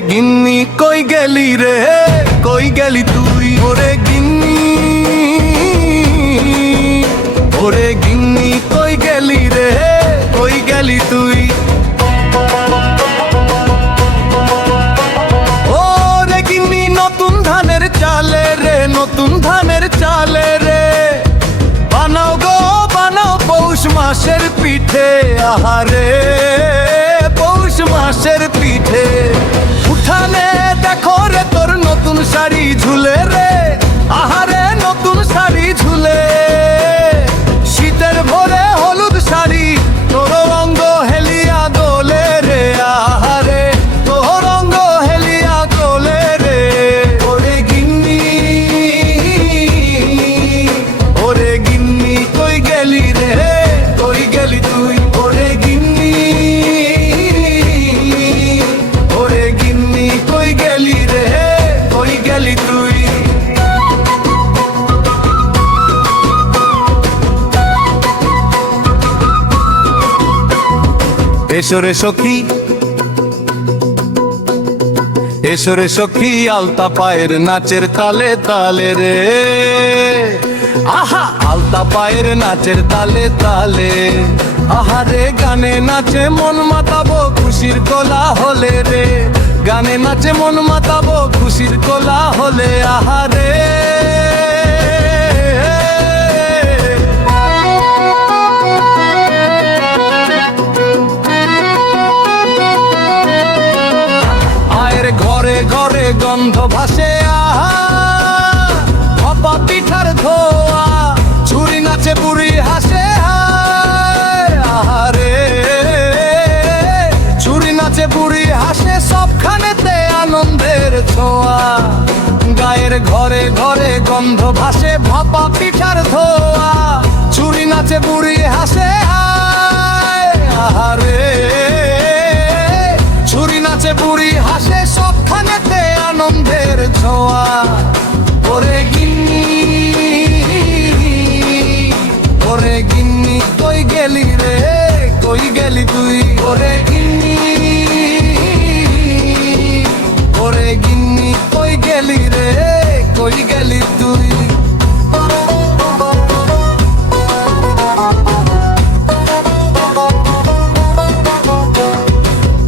গিন্নি, কই গেলি রে? কই গেলি তুই? ওরে গিন্নি। ওরে গিন্নি, কই গেলি রে? কই গেলি তুই? ওরে গিন্নি, নতুন ধানের চালে রে, নতুন ধানের চালে রে। বানাও গো, বানাও পৌষ মাসের পিঠে, আহারে। পৌষ মাসের পিঠে। উঠানে দেখো রে তোর নতুন শাড়ি ঝুলে রে। আহারে এসরে সখী। এসরে সখী আলতা পায়ের নাচের তালে তালে রে। আহা আলতা পায়ের নাচের তালে তালে। আহারে গানে নাচে মন মাতাবো খুশির কোলা হলে রে। গানে নাচে মন মাতাবো খুশির কোলা হলে আহারে গন্ধ ভাসে, আহা! হপা পিঠার ধোয়া, ছুরি নাচে, বুড়ি হাসে আহারে ছুরি নাচে, বুড়ি হাসে, সবখানেতে আনন্দের ছোঁয়া। গায়ের ঘরে ঘরে গন্ধ ভাসে ভাপা পিঠার ধোয়া, ছুরি নাচে, বুড়ি হাসে আহারে ছুরি নাচে, বুড়ি হাসে ছোঁয়া গিন্নি, ওরে গিন্নি, কই গেলি রে? কই গেলি তুই? ওরে গিন্নি ওরে গিন্নি, কই গেলি রে? কই গেলি তুই?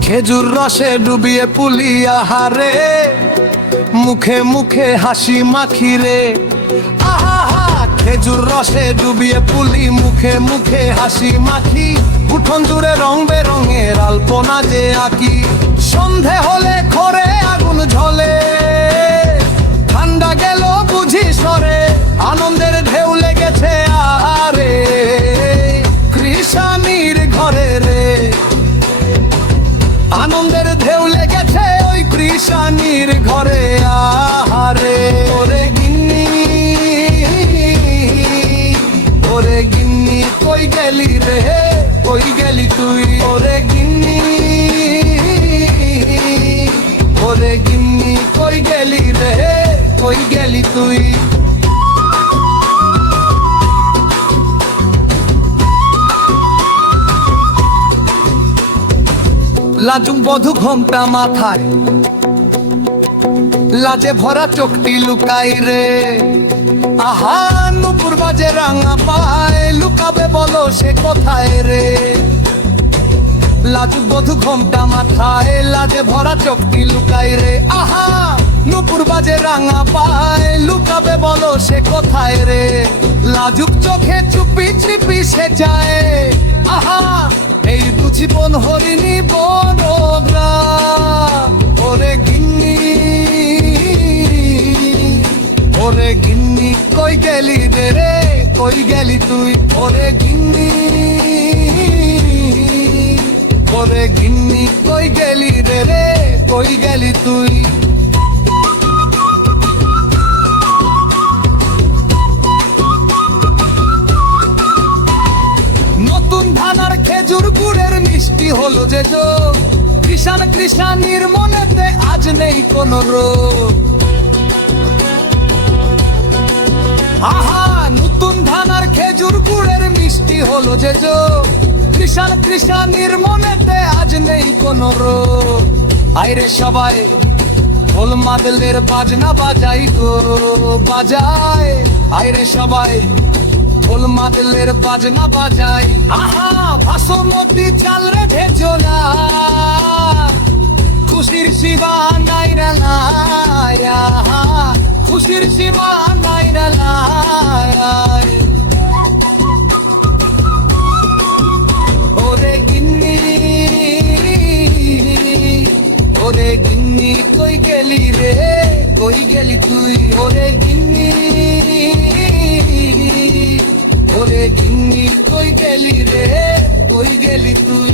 খেজুর রসে ডুবিয়ে পুলিয়া হারে মুখে মুখে হাসি মাখি রে। খেজুর রসে ডুবিয়ে পুলি মুখে মুখে হাসি মাখি। উঠোন জুড়ে রং বেরঙের আলপনা যে আঁকি। গেলি তুই। লাজুক বধু ঘোমটা মাথায়। লাজে ভরা চোখটি লুকাই রে। আহা, নুপুর বাজে রাঙা পায়। লুকাবে বলো সে কোথায় রে? লাজুক বধু ঘোমটা মাথায়। লাজে ভরা চোখটি লুকাই রে। আহা নুপুর বাজে রাঙা পায়। লুকাবে বলো সে কোথায় রে? লাজুক চোখে চুপি চিপি সে যায় আহা, এই বুঝি বন হরিণী বন ওরে গিন্নি ওরে গিন্নি, কই গেলি রে রে? কই গেলি তুই? ওরে গিন্নি ওরে গিন্নি, কই গেলি রে রে? কই গেলি তুই? হলো যে যোগ কৃষাণ কৃষানির মনেতে আজ নেই কোনো রোগ। আহা, নতুন ধানার খেজুর গুড়ের মিষ্টি হলো যে যোগ কৃষাণ কৃষানির মনেতে আজ নেই কোনো রোগ। আইরে সবাই, ঢোল মাদলের বাজনা বাজাই গো, বাজায়। আইরে সবাই ঢোল মাদলের বাজনা বাজাই আহা ভাসমতি চাল রে ঢেচোলা খুশির শিবা নাই রে খুশির শিবা নাই রে ওরে গিন্নি ওরে গিন্নি কই গেলি রে কই গেলি তুই ওরে গিন্নি গেলি রে কই গেলি তুই।